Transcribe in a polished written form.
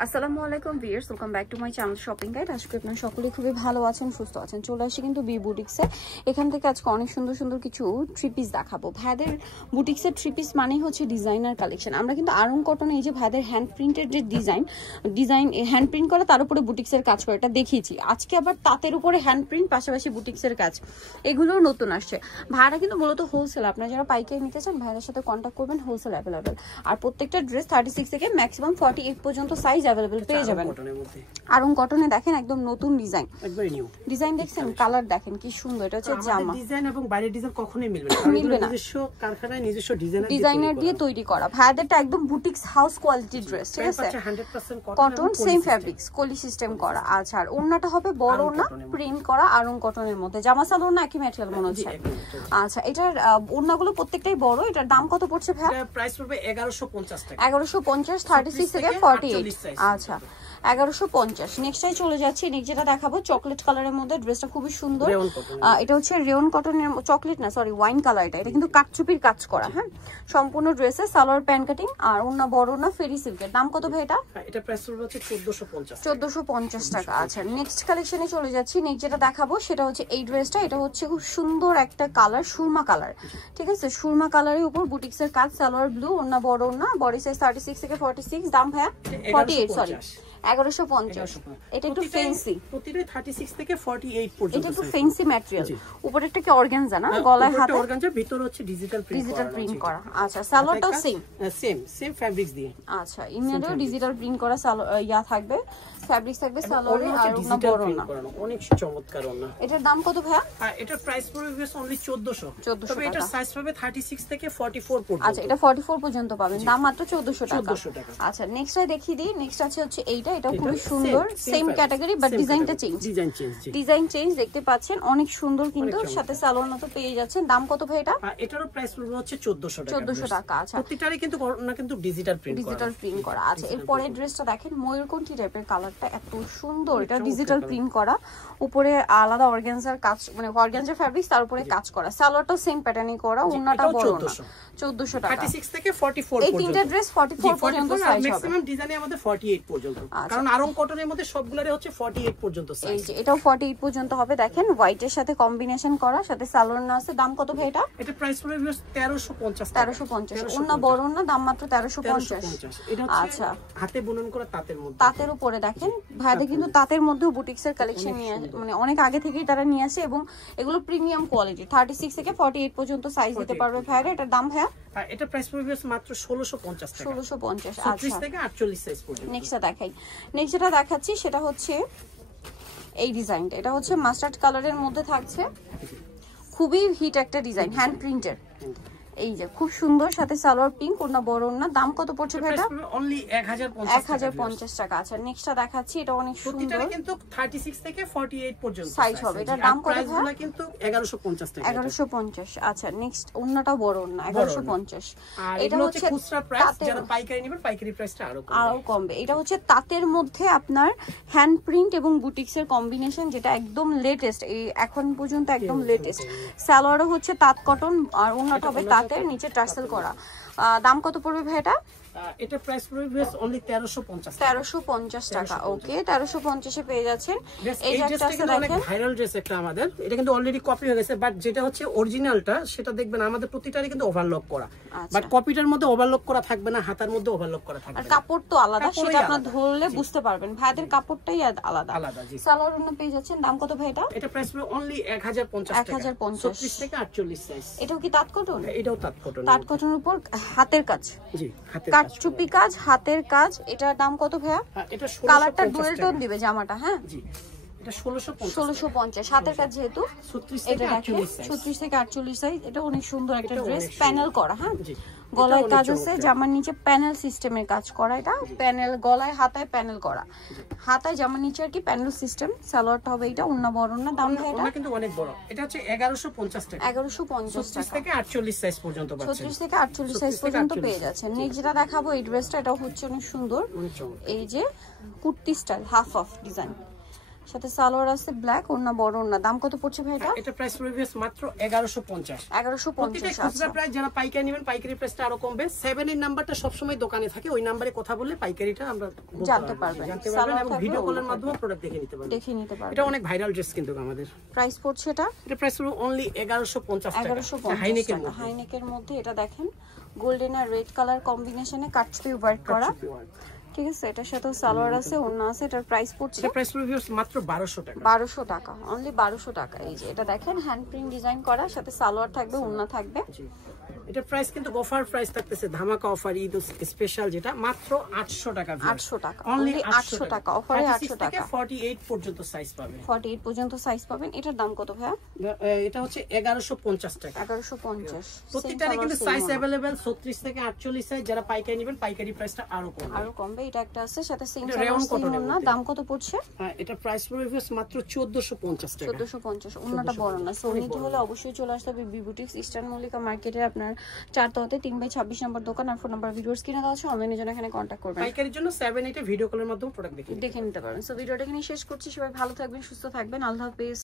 আসসালামু আলাইকুম viewers, welcome back to my channel shopping guide. আশা করি আপনারা সকলেই খুবই ভালো আছেন, সুস্থ আছেন। চলে আসি কিন্তু বি বুটিক্সে। এখান থেকে আজকে অনেক সুন্দর সুন্দর কিছু থ্রি পিস দেখাবো। ভাইদের বুটিক্সের থ্রি পিস মানেই হচ্ছে ডিজাইনার কালেকশন। আমরা কিন্তু আরং কটনে এই যে ভাইদের হ্যান্ড প্রিন্টেড যে ডিজাইন হ্যান্ড প্রিন্ট করে তার উপরে বুটিক্সের কাজ করে, এটা দেখিয়েছি। আজকে আবার তাঁতের উপরে হ্যান্ড প্রিন্ট, পাশাপাশি বুটিক্সের কাজ, এগুলোও নতুন আসছে। ভাইরা কিন্তু মূলত হোলসেল, আপনারা যারা পাইকারি নিতে চান ভাইদের সাথে কন্ট্যাক্ট করবেন, হোলসেল অ্যাভেলেবেল। আর প্রত্যেকটা ড্রেস 36 থেকে ম্যাক্সিমাম 48 পর্যন্ত সাইজ অ্যাভেলেবেল পেয়ে যাবেন। আরং কটনে দেখেন একদম নতুন ডিজাইন, একবারে নিউ ডিজাইন। দেখছেন কালার দেখেন কি সুন্দর, এটা হচ্ছে জামা ডিজাইন এবং বাইরের ডিজাইন কখনোই মিলবে না, নিজস্ব কারখানায় নিজস্ব ডিজাইনার দিয়ে তৈরি করা। ভাইদেরটা একদম বুটিক্স হাউস কোয়ালিটি ড্রেস, ঠিক আছে, 100% কটন, সেম ফেব্রিক্স, কলি সিস্টেম করা। আচ্ছা, আর ওন্নাটা হবে বড় ওন্না, প্রিন্ট করা আরং কটনের মধ্যে। জামা সালোয়ার না একই ম্যাটেরিয়াল মনে হচ্ছে। আচ্ছা, এটার ওন্নাগুলো প্রত্যেকটাই বড়। এটার দাম কত পড়ছে ভাই? এটা প্রাইস পড়বে 1150 টাকা। 1150, 36 থেকে 48। আচ্ছা, 1150। নেক্সটাই চলে যাচ্ছি। নেক্সট যেটা দেখাবো চকলেট কালারের মধ্যে, ড্রেসটা খুবই সুন্দর। এটা হচ্ছে রেয়ন কটনের, চকলেট না সরি ওয়াইন কালার। এটা কিন্তু কাটচুপির কাজ করা, হ্যাঁ, সম্পূর্ণ ড্রেসে সালোয়ার প্যান্ট কাটিং আর ওন্না বড় না ফেরি সিল্কের। দাম কত ভাই এটা? এটা প্রাইস হচ্ছে 1450 টাকা। আচ্ছা, নেক্সট কালেকশনে চলে যাচ্ছি। নেক্সট যেটা দেখাবো সেটা হচ্ছে এই ড্রেসটা। এটা হচ্ছে খুব সুন্দর একটা কালার, সুরমা কালার, ঠিক আছে, সুরমা কালারের উপর বুটিক্সের কাজ, সালোয়ার ব্লু, ওন্না বড় ওন্না, বডি সাইজ 36 থেকে 46। দাম ভাইয়া 48, সরি 1150। এটা একটু ফ্যান্সি, প্রতিটা 36 থেকে 48 পর্যন্ত। এটা একটু ফ্যান্সি ম্যাটেরিয়াল, উপরে একটা কি অর্গানজা না, গলায় হাতে অর্গানজা, ভিতরে হচ্ছে ডিজিটাল প্রিন্ট করা। আচ্ছা, সালোয়ারটাও সেম ফেব্রিক্স দিয়ে। আচ্ছা, ইনারেও ডিজিটাল প্রিন্ট করা ইয়া থাকবে, ফেব্রিক্স থাকবে সালোয়ারে, আর ওনা বড় না, অনেক চমৎকার ওনা। এটার দাম কত ভাইয়া? এটার প্রাইস পড়বে অনলি 1400। তবে এটার সাইজ পাবে 36 থেকে 44 পর্যন্ত। আচ্ছা, এটা 44 পর্যন্ত পাবেন, দাম মাত্র 1400 টাকা। আচ্ছা, নেক্সটটা দেখিয়ে দিই। নেক্সট আছে হচ্ছে এইটা। এটা খুবই সুন্দর, সেম ক্যাটাগরি বাট ডিজাইনটা চেঞ্জ, ডিজাইন চেঞ্জ দেখতে পাচ্ছেন, অনেক সুন্দর। কিন্তু সাথে সালোয়ার মতো পেয়ে যাচ্ছেন। দাম কত ভাই এটা? এটারও প্রাইস পড়বে হচ্ছে 1400 টাকা। আচ্ছা, প্রত্যেকটারই কিন্তু না কিন্তু ডিজিটাল প্রিন্ট করা। আচ্ছা, এরপরে ড্রেসটা দেখেন, ময়ূরকণ্ঠী টাইপের, কালারটা এত সুন্দর। এটা ডিজিটাল প্রিন্ট করা, উপরে আলাদা অর্গানজার কাজ, মানে অর্গানজার ফেব্রিক্স, তার উপরে কাজ করা, সালোয়ারটাও সেম প্যাটার্নই করা, ওন্নাটা বড় না। 1400 টাকা, 36 থেকে 44 পর্যন্ত। এই তিনটা ড্রেস 44 পর্যন্ত সাইজ হবে, ম্যাক্সিমাম ডিজাইনে আমাদের 48 পর্যন্ত, কারণ আরং কটনের মধ্যে সবগুলোরে হচ্ছে 48 পর্যন্ত সাইজ। এই যে এটাও 48 পর্যন্ত হবে। দেখেন হোয়াইটের সাথে কম্বিনেশন করা, সাথে সালোয়ার না আছে। দাম কত ভাই এটা? এটা প্রাইস পড়বে 1350। 1350, ওন্না বড় না, দাম মাত্র 1350। আচ্ছা, হাতে বুনন করা তাঁতের মধ্যে, তাঁতের উপরে দেখেন ভাইদের কিন্তু তাঁতের মধ্যেও বুটিক্সের কালেকশন নিয়ে, মানে অনেক আগে থেকেই তারা নিয়ে আসে, এবং এগুলো প্রিমিয়াম কোয়ালিটি। 36 থেকে 48 পর্যন্ত সাইজ দিতে পারবে ভাইরা। এটার দাম ভাইয়া? এটা প্রাইস পড়বে মাত্র 1650 টাকা। 1650। আচ্ছা, 36 থেকে 48 সাইজ পর্যন্ত। নেক্সটটা দেখাই। নেক্সট যেটা দেখাচ্ছি সেটা হচ্ছে এই ডিজাইনটা। এটা হচ্ছে মাস্টার্ড কালারের মধ্যে থাকছে, খুবই হিট একটা ডিজাইন, হ্যান্ড প্রিন্টের। এই যে খুব সুন্দর, সাথে সালোয়ার পিঙ্ক, ওন্না বড় ওন্না। দাম কত পড়ছে ভাইটা? অনলি 1050 টাকা। আচ্ছা, নেক্সটটা দেখাচ্ছি। এটা অনেক সুন্দর, কিন্তু 36 থেকে 48 পর্যন্ত সাইজ হবে। এটা দাম কত ভাই? কিন্তু 1150 টাকা। 1150। আচ্ছা, নেক্সট ওন্নাটাও বড় ওন্না, 1150। এটা হচ্ছে খুচরা প্রাইস, যারা পাইকারি নেবেন পাইকারি প্রাইসটা আরো কমবে। এটা হচ্ছে তাঁতের মধ্যে আপনার হ্যান্ড প্রিন্ট এবং বুটিক্সের কম্বিনেশন, যেটা একদম লেটেস্ট, এই এখন পর্যন্ত একদম লেটেস্ট। সালোয়ারও হচ্ছে তাঁত কটন, আর ওন্নাটা হবে তাঁতের, নিচে টার্সেল করা। দাম কত পড়বে ভাই এটা? এটা প্রাইস পড়বে অনলি 1350 টাকা। ওকে, 1350 এ পেয়ে যাচ্ছেন। এই ড্রেসটা দেখেন, ভাইরাল ড্রেস একটা আমাদের, এটা কিন্তু অলরেডি কপি হয়ে গেছে, বাট যেটা হচ্ছে অরিজিনালটা সেটা দেখবেন আমাদের প্রতিটারই কিন্তু ওভারলক করা, বাট কপিটার মধ্যে ওভারলক করা থাকবে না, হাতার মধ্যে ওভারলক করা থাকবে। আর কাপড় তো আলাদা, সেটা আপনারা ধরলে বুঝতে পারবেন, ভাইদের কাপড়টাই আলাদা। সালোয়ার ওন্না পেয়ে যাচ্ছেন। দাম কত ভাই এটা? এটা প্রাইস পড়বে অনলি 1050 টাকা। 1050, 36 থেকে 48 সাইজ। এটাও কি তাঁত কটন? এটাও তাঁত কটন, তাঁত কটনের উপর হাতের কাজ, জি হাতের কাটচুপি কাজ, হাতের কাজ। এটার দাম কত ভাইয়া? এটা কালারটা ডুয়েল টোন দিবে জামাটা, হ্যাঁ জি, এটা 1650। হাতের কাজ যেহেতু, এটা দেখেন 36 থেকে 48 সাইজ। এটা অনেক সুন্দর একটা ড্রেস, প্যানেল করা, হ্যাঁ গলায় কাজ আছে, জামার নিচে প্যানেল সিস্টেমের কাজ করা। এটা প্যানেল, গলায় হাতায় প্যানেল করা, হাতায় জামার নিচে আর কি প্যানেল সিস্টেম। সালোয়ারটা হবে এটা, ওন্না বড় না। দাম ভাই এটা? কিন্তু অনেক বড়, এটা হচ্ছে 1150 টাকা। 1150 টাকা, 36 থেকে 48 সাইজ পর্যন্ত পাচ্ছেন। 36 থেকে 48 সাইজ পর্যন্ত পেয়ে যাচ্ছেন। নেক্সট যেটা দেখাবো এই ড্রেসটা, এটা হচ্ছে অনেক সুন্দর, এই যে kurti style, half of design, সাথে সালোয়ার আছে ব্ল্যাক, ওড়না বড় ওড়না। দাম কত পড়ছে ভাই এটা? এটা প্রাইস প্রিভিয়াস মাত্র 1150। 1150। খুচরা প্রাইস যারা পাইকারি নেবেন পাইকারি প্রাইসটা আরো কমবে। 7 এর নাম্বারটা সব সময় দোকানে থাকে, ওই নম্বরে কথা বললে পাইকারিটা আমরা জানতে পারবেন এবং ভিডিও কলের মাধ্যমে প্রোডাক্ট দেখে নিতে পারবেন। এটা অনেক ভাইরাল ড্রেস কিন্তু আমাদের। প্রাইস পড়ছে এটা প্রাইস অনলি 1150 টাকা। 1150 হাইনেকের মধ্যে। এটা দেখেন গোল্ডেন আর রেড কালার কম্বিনেশনে কাটছবি ওয়ার্ক করা, ঠিক আছে। এটার সাথে সালোয়ার আছে, ওড়না আছে। এটার প্রাইস পড়ছে প্রাইস প্রিভিয়াস মাত্র 1200 টাকা। 1200 টাকা, অনলি 1200 টাকা। এই যে এটা দেখেন হ্যান্ড প্রিন্ট ডিজাইন করা, সাথে সালোয়ার থাকবে, ওড়না থাকবে। এটা প্রাইস কিন্তু অফার প্রাইস থাকতেছে, ধামাকা অফার, ঈদ স্পেশাল, যেটা মাত্র 800 টাকা। 800 টাকা, অনলি 800 টাকা অফারে। 800 টাকা 48 পর্যন্ত সাইজ পাবেন। 48 পর্যন্ত সাইজ পাবেন। এটার দাম কত ভাইয়া? এটা হচ্ছে 1150 টাকা। 1150। প্রত্যেকটারে কিন্তু সাইজ अवेलेबल 36 থেকে 48 সাইজ। যারা পাইকারি নেবেন পাইকারি প্রাইসটা আরো কমবে। এটা একটা আছে, সাথে সিং সালোয়ার না। দাম কত পড়ছে? এটা প্রাইস প্রিভিয়াস মাত্র 1450 টাকা। 1450। ওন্নাটা বড় না। সো নিতে হলে অবশ্যই চলে আসতে হবে বি বুটিক্স, ইস্টার্ন মল্লিকা মার্কেটে, আপনার 4 তলাতে 3/26 নম্বর দোকান। আর ফোন নাম্বার ভিডিওর স্ক্রিনে দেওয়া আছে, অনলাইনে জন্য এখানে কন্টাক্ট করবেন। পাইকারির জন্য 7 8 ভিডিও কলের মাধ্যমে প্রোডাক্ট দেখে নিতে পারবেন। সো ভিডিওটা এখানে শেষ করছি। সবাই ভালো থাকবেন, সুস্থ থাকবেন। আল্লাহ হাফেজ।